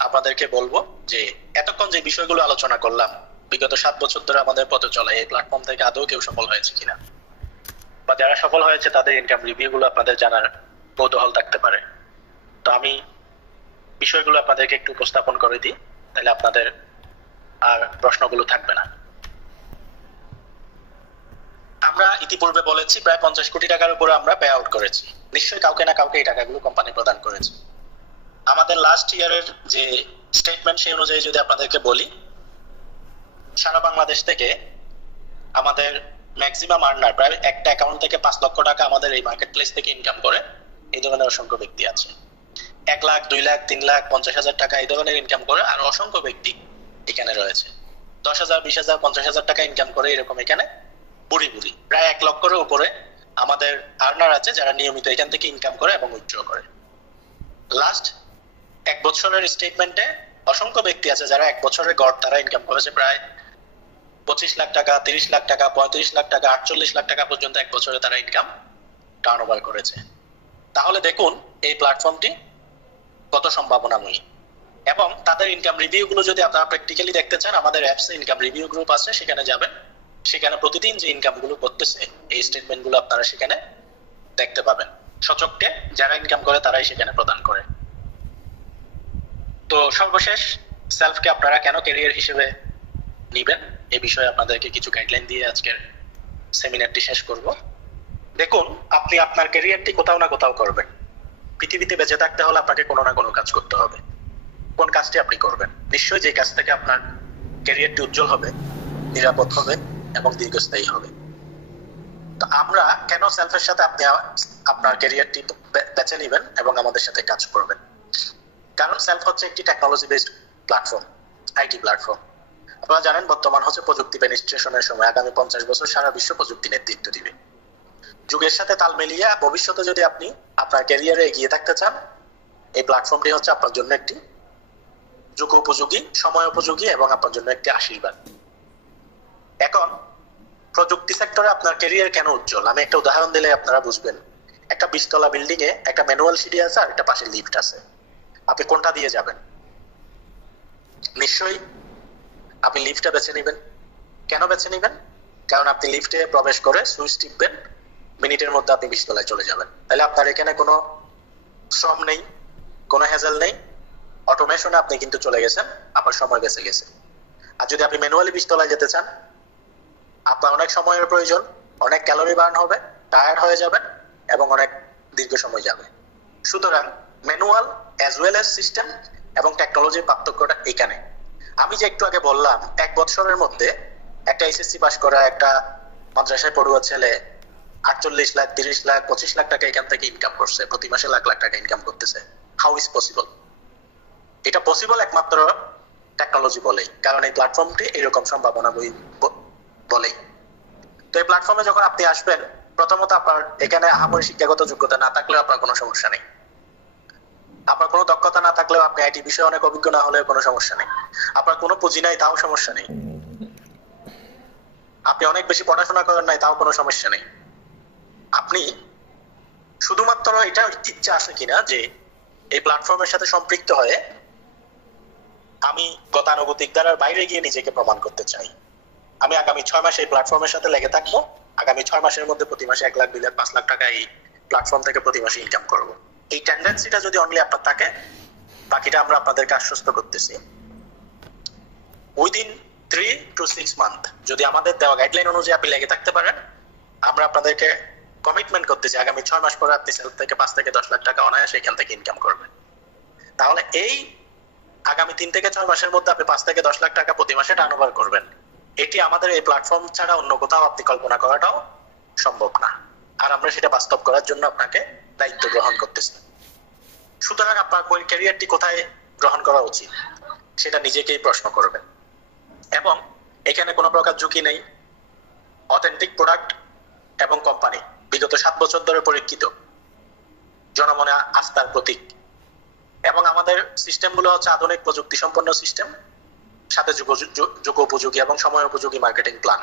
আপনাদেরকে বলবো যে এতক্ষণ যে বিষয়গুলো আলোচনা করলাম, বিগত 7 বছর ধরে আমাদের পথে চলা এই প্ল্যাটফর্ম থেকে আদৌ কেউ সফল হয়েছে কিনা, বা যারা সফল হয়েছে তাদের ইনকাম রিভিউ গুলো আপনাদের জানার কৌতূহল থাকতে পারে। তো আমি বিষয়গুলো আপনাদেরকে একটু উপস্থাপন করে দিই, তাহলে আপনাদের আর প্রশ্নগুলো থাকবে না। আমরা ইতিপূর্বে বলেছি প্রায় 50 কোটি টাকার উপরে আমরা পে আউট করেছি। নিশ্চয়ই কাউকে না কাউকে এই টাকাগুলো কোম্পানি প্রদান করেছে। আমাদের লাস্ট ইয়ারের যে স্টেটমেন্ট সেই অনুযায়ী যদি আপনাদেরকে বলি, সারা বাংলাদেশ থেকে আমাদের ম্যাক্সিমাম আর্নার প্রায় একটা অ্যাকাউন্ট থেকে 5 লক্ষ টাকা আমাদের এই মার্কেট প্লেস থেকে ইনকাম করে এই ধরনের অসংখ্য ব্যক্তি আছে। 1 লাখ, 2 লাখ, 3 লাখ, 50,000 টাকা এই ধরনের ইনকাম করে আর অসংখ্য ব্যক্তি এখানে রয়েছে। 10,000, 20,000, 50,000 টাকা ইনকাম করে এরকম এখানে বুড়ি বুড়ি প্রায় 1 লক্ষের উপরে আমাদের আর্নার আছে যারা নিয়মিত এখান থেকে ইনকাম করে এবং উইথড্র করে। লাস্ট 1 বছরের স্টেটমেন্টে অসংখ্য ব্যক্তি আছে যারা 1 বছরের গড় তারা ইনকাম করেছে প্রায় 25 লাখ টাকা, 30 লাখ টাকা, 35 লাখ টাকা, 48 লাখ টাকা পর্যন্ত 1 বছরে তারা ইনকাম টার্নওভার করেছে। তাহলে দেখুন এই প্ল্যাটফর্মটি কত সম্ভাবনাময়ী। এবং তাদের ইনকাম রিভিউ গুলো যদি আপনারা প্র্যাকটিক্যালি দেখতে চান, আমাদের অ্যাপসে ইনকাম রিভিউ গ্রুপ আছে, সেখানে যাবেন। সেখানে প্রতিদিন যে ইনকাম গুলো করতেছে এই স্টেটমেন্ট গুলো আপনারা সেখানে দেখতে পাবেন। সচককে যারা ইনকাম করে তারাই সেখানে প্রদান করে। তো সর্বশেষ, সেলফকে আপনারা কেন ক্যারিয়ার হিসেবে নিবেন এই বিষয়ে আপনাদেরকে কিছু গাইডলাইন দিয়ে আজকের সেমিনারটি শেষ করব। দেখুন, আপনি আপনার ক্যারিয়ারটি কোথাও না কোথাও করবেন। পৃথিবীতে বেঁচে থাকতে হলে আপনাকে কোনো না কোনো কাজ করতে হবে। কোন কাজটি আপনি করবেন? নিশ্চয়ই যে কাজ থেকে আপনার ক্যারিয়ারটি উজ্জ্বল হবে, নিরাপদ হবে এবং দীর্ঘস্থায়ী হবে। তো আমরা কেন সেলফের সাথে আপনি আপনার ক্যারিয়ারটি বেছে নেবেন এবং আমাদের সাথে কাজ করবেন? কারণ সেলফ হচ্ছে একটি technology based platform, IT platform. আপনারা জানেন বর্তমান হচ্ছে প্রযুক্তি পেনিট্রেশনের সময়। আগামী 50 বছর সারা বিশ্ব প্রযুক্তি নেতৃত্ব দিবে। যুগের সাথে তাল মিলিয়ে ভবিষ্যতে যদি আপনি আপনার ক্যারিয়ারে এগিয়ে থাকতে চান, এই প্ল্যাটফর্মটি হচ্ছে আপনার জন্য একটি যুগ উপযোগী, সময় উপযোগী এবং আপনার জন্য একটি আশীর্বাদ। এখন প্রযুক্তি সেক্টরে আপনার ক্যারিয়ার কেন উজ্জ্বল, আমি একটা উদাহরণ দিলে আপনারা বুঝবেন। একটা 20 তলা বিল্ডিং এ একটা ম্যানুয়াল সিঁড়ি আছে আর একটা পাশে লিফট আছে। আপনি কোনটা দিয়ে যাবেন? নিশ্চয়ই আপনি লিফটটা বেছে নেবেন। কেন বেছে নেবেন? কারণ আপনি লিফটে প্রবেশ করে সুইচ টিপবেন, মিনিটের মধ্যে আপনি 20 তলায় চলে যাবেন। তাহলে আপনার এখানে কোনো শ্রম নেই, কোনো হ্যাজেল নেই, অটোমেশনে আপনি কিন্তু চলে গেছেন, আপনার সময় বেঁচে গেছে। আর যদি আপনি ম্যানুয়ালি 20 তলায় যেতে চান, আপনার অনেক সময়ের প্রয়োজন, অনেক ক্যালোরি বার্ন হবে, টায়ার্ড হয়ে যাবেন এবং অনেক দীর্ঘ সময় যাবে। সুতরাং manual as well as system এবং টেকনোলজির পার্থক্যটা এখানে। আমি যে একটু আগে বললাম, 1 বছরের মধ্যে একটা এসএসসি পাস করা একটা মাদ্রাসায় পড়ুয়া ছেলে 48 লাখ, 30 লাখ, 25 লাখ টাকা এখান থেকে ইনকাম করছে, প্রতি মাসে লাখ লাখ টাকা ইনকাম করতেছে। How is possible? এটা পসিবল একমাত্র টেকনোলজি বলেই, কারণ এই প্ল্যাটফর্মটি এরকম সম্ভাবনা বলেই। তো এই প্ল্যাটফর্মে যখন আপনি আসবেন, প্রথমত আপনার এখানে আহামরি শিক্ষাগত যোগ্যতা না থাকলেও আপনার কোনো সমস্যা নেই। আপনার কোনো দক্ষতা না থাকলেও, আপনি আইটি বিষয়ে অনেক অভিজ্ঞ না হলেও কোনো সমস্যা নেই। আপনার কোনো পুঁজি নাই তাও সমস্যা নেই। আপনি অনেক বেশি পড়াশোনা করেন নাই তাও কোনো সমস্যা নেই। আপনি শুধুমাত্র এটা ইচ্ছা আছে কিনা যে এই প্ল্যাটফর্মের সাথে সম্পৃক্ত হয়ে আমি গতানুগতিক দ্বারার বাইরে গিয়ে নিজেকে প্রমাণ করতে চাই। আমি আগামী 6 মাস এই প্ল্যাটফর্মের সাথে লেগে থাকবো। আগামী 6 মাসের মধ্যে প্রতি মাসে 1 লাখ, 2 লাখ, 5 লাখ টাকা এই প্ল্যাটফর্ম থেকে প্রতি মাসে ইনকাম করব। এই টেন্ডেন্সিটা যদি অনলি আপনার থাকে, বাকিটা আমরা আপনাদেরকে আশ্বস্ত করতেছি। উইদিন 3 to 6 মান্থ যদি আমাদের দেওয়া গাইডলাইন অনুযায়ী আপনি লেগে থাকতে পারেন, আমরা আপনাদেরকে কমিটমেন্ট করতেছি আগামী 6 মাস পরে আপনি সেলফ থেকে 5 থেকে 10 লাখ টাকা অনায়াসে এখান থেকে ইনকাম করবেন। তাহলে এই আগামী 3 থেকে 6 মাসের মধ্যে আপনি 5 থেকে 10 লাখ টাকা প্রতি মাসে টার্নওভার করবেন। এটি আমাদের এই প্ল্যাটফর্ম ছাড়া অন্য কোথাও আপনি কল্পনা করাটাও সম্ভব না। আর আমরা সেটা বাস্তব করার জন্য আপনাকে দায়িত্ব গ্রহণ করতেছি। সুতরাং আপনার ক্যারিয়ারটি কোথায় গ্রহণ করা উচিত সেটা নিজেকেই প্রশ্ন করবেন। এবং এখানে কোনো প্রকার ঝুঁকি নেই। অথেন্টিক প্রোডাক্ট এবং কোম্পানি, বিগত 7 বছর ধরে পরীক্ষিত, জনমনে আস্থার প্রতীক। এবং আমাদের সিস্টেমগুলো হচ্ছে আধুনিক প্রযুক্তি সম্পন্ন সিস্টেম, সাথে যুগ উপযোগী এবং সময় উপযোগী মার্কেটিং প্ল্যান।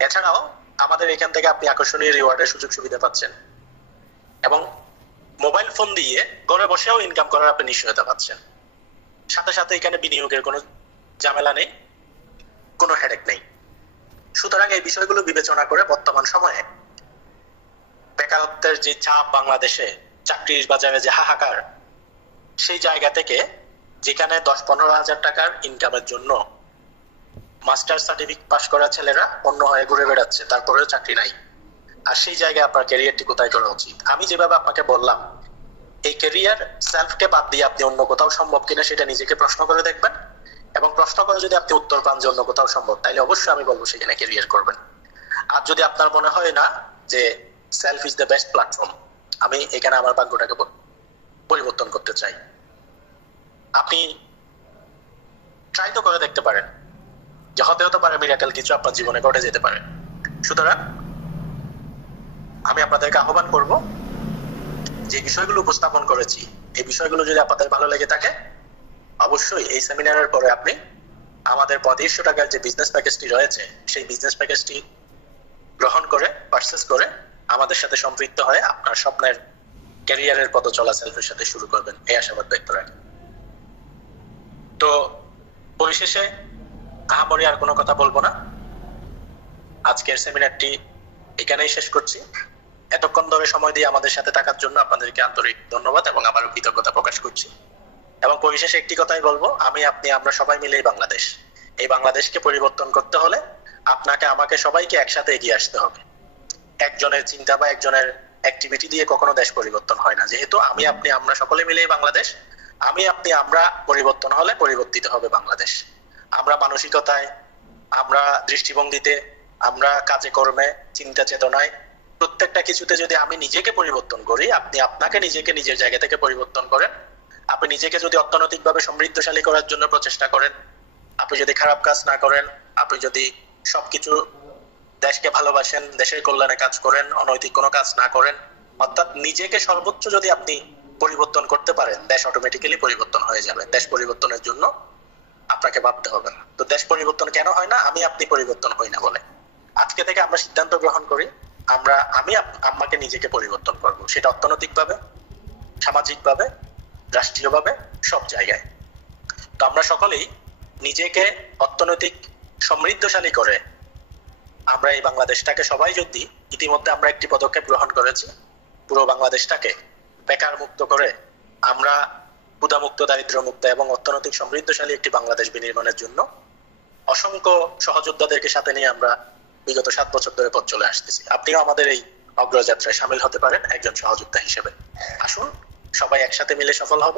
এছাড়াও আমাদের এখান থেকে আপনি আকর্ষণীয় রিওয়ার্ডের সুযোগ সুবিধা পাচ্ছেন এবং মোবাইল ফোন দিয়ে ঘরে বসেও ইনকাম করার আপনি নিশ্চয়তা পাচ্ছেন। সাথে সাথে এখানে বিনিয়োগের কোনো ঝামেলা নেই, কোনো হেডেক নেই। সুতরাং এই বিষয়গুলো বিবেচনা করে বর্তমান সময়ে বেকারত্বের যে চাপ, বাংলাদেশে চাকরির বাজারে যে হাহাকার, সেই জায়গা থেকে যেখানে 10-15 হাজার টাকার ইনকামের জন্য মাস্টার সার্টিফিকেট পাস করা ছেলেরা অন্য হয়ে ঘুরে বেড়াচ্ছে, তারপরেও চাকরি নাই। আর সেই জায়গায় আপনার ক্যারিয়ারটি কোথায় করা উচিত? আমি যেভাবে আপনাকে বললাম, এই ক্যারিয়ার সেলফকে বাদ দিয়ে আপনি অন্য কোথাও সম্ভব কিনা সেটা নিজেকে প্রশ্ন করে দেখবেন। এবং প্রশ্ন করে যদি আপনি উত্তর পান যে অন্য কোথাও সম্ভব, তাইলে অবশ্যই আমি বলবো সেখানে ক্যারিয়ার করবেন। আর যদি আপনার মনে হয় না যে self is the best platform, আমি এখানে আমার ভাগ্যটাকে পরিবর্তন করতে চাই, আপনি ট্রাই তো করে দেখতে পারেন যে হতে পারে মিরাকেল কিছু আপনার জীবনে ঘটে যেতে পারে। সুতরাং আমি আপনাদেরকে আহ্বান করব, যে বিষয়গুলো উপস্থাপন করেছি এই বিষয়গুলো যদি আপনাদের ভালো লেগে থাকে, অবশ্যই এই সেমিনারের পরে আপনি আমাদের 3500 টাকার যে বিজনেস প্যাকেজটি রয়েছে সেই বিজনেস প্যাকেজটি গ্রহণ করে, পারচেজ করে আমাদের সাথে সম্পৃক্ত হয়ে আপনার স্বপ্নের ক্যারিয়ারের পথ চলা সেলফের সাথে শুরু করবেন, এই আশাবাদ ব্যক্ত রাখি। তো পরিশেষে আহামরি আর কোনো কথা বলবো না, আজকের সেমিনারটি এখানেই শেষ করছি। এতক্ষণ ধরে সময় দিয়ে আমাদের সাথে থাকার জন্য আপনাদেরকে আন্তরিক ধন্যবাদ এবং আবারও কৃতজ্ঞতা প্রকাশ করছি। এবং পরিশেষে একটি কথাই বলবো, আমি আপনি আমরা সবাই মিলে এই বাংলাদেশ, এই বাংলাদেশকে পরিবর্তন করতে হলে আপনাকে আমাকে সবাইকে একসাথে এগিয়ে আসতে হবে। একজনের চিন্তা বা একজনের অ্যাক্টিভিটি দিয়ে কখনো দেশ পরিবর্তন হয় না। যেহেতু আমি আপনি আমরা সকলে মিলে এই বাংলাদেশ, আমি আপনি আমরা পরিবর্তন হলে পরিবর্তিত হবে বাংলাদেশ। আমরা মানসিকতায়, আমরা দৃষ্টিভঙ্গিতে, আমরা কাজে কর্মে, চিন্তা চেতনায়, প্রত্যেকটা কিছুতে যদি আমি নিজেকে পরিবর্তন করি, আপনি আপনাকে নিজেকে নিজের জায়গা থেকে পরিবর্তন করেন, আপনি নিজেকে যদি অর্থনৈতিকভাবে সমৃদ্ধশালী করার জন্য প্রচেষ্টা করেন, আপনি যদি খারাপ কাজ না করেন, আপনি যদি সবকিছু দেশকে ভালোবাসেন, দেশের কল্যাণে কাজ করেন, অনৈতিক কোনো কাজ না করেন, অর্থাৎ নিজেকে সর্বোচ্চ যদি আপনি পরিবর্তন করতে পারেন, দেশ অটোমেটিক্যালি পরিবর্তন হয়ে যাবে। দেশ পরিবর্তনের জন্য আপনাকে ভাবতে হবে না। তো দেশ পরিবর্তন কেন হয় না? আমি আপনি পরিবর্তন হই না বলে। আজকে থেকে আমরা সিদ্ধান্ত গ্রহণ করি, আমি আমাকে নিজেকে পরিবর্তন করব, সেটা অর্থনৈতিকভাবে, সামাজিকভাবে, রাষ্ট্রীয়ভাবে, সব জায়গায়। তো আমরা সকলেই নিজেকে অর্থনৈতিক সমৃদ্ধশালী করে আমরা এই বাংলাদেশটাকে সবাই যদি, ইতিমধ্যে আমরা একটি পদক্ষেপ গ্রহণ করেছি, পুরো বাংলাদেশটাকে বেকার মুক্ত করে আমরা ক্ষুধামুক্ত, দারিদ্র মুক্ত এবং অর্থনৈতিক সমৃদ্ধশালী একটি বাংলাদেশ বিনির্মাণের জন্য অসংখ্য সহযোদ্ধাদেরকে সাথে নিয়ে আমরা বিগত 7 বছর ধরে পথ চলে আসতেছি। আপনিও আমাদের এই অগ্রযাত্রায় সামিল হতে পারেন একজন সহযোদ্ধা হিসেবে। আসুন সবাই একসাথে মিলে সফল হব,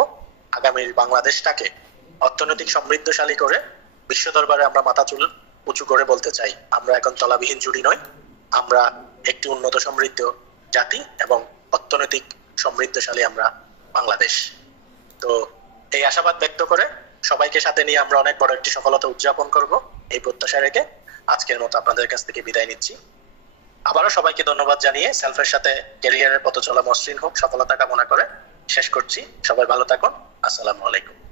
আগামীর বাংলাদেশটাকে অর্থনৈতিক সমৃদ্ধশালী করে বিশ্ব দরবারে আমরা মাথা উঁচু করে বলতে চাই, আমরা এখন তলাবিহীন জুড়ি নই, আমরা একটি উন্নত সমৃদ্ধ জাতি এবং অর্থনৈতিক সমৃদ্ধশালী আমরা বাংলাদেশ। তো এই আশাবাদ ব্যক্ত করে সবাইকে সাথে নিয়ে আমরা অনেক বড় একটি সফলতা উদযাপন করব, এই প্রত্যাশা রেখে আজকের মতো আপনাদের কাছ থেকে বিদায় নিচ্ছি। আবারও সবাইকে ধন্যবাদ জানিয়ে সেলফের সাথে ক্যারিয়ারের পথ চলা মসৃণ হোক, সফলতা কামনা করে শেষ করছি। সবাই ভালো থাকুন। আসসালামু আলাইকুম।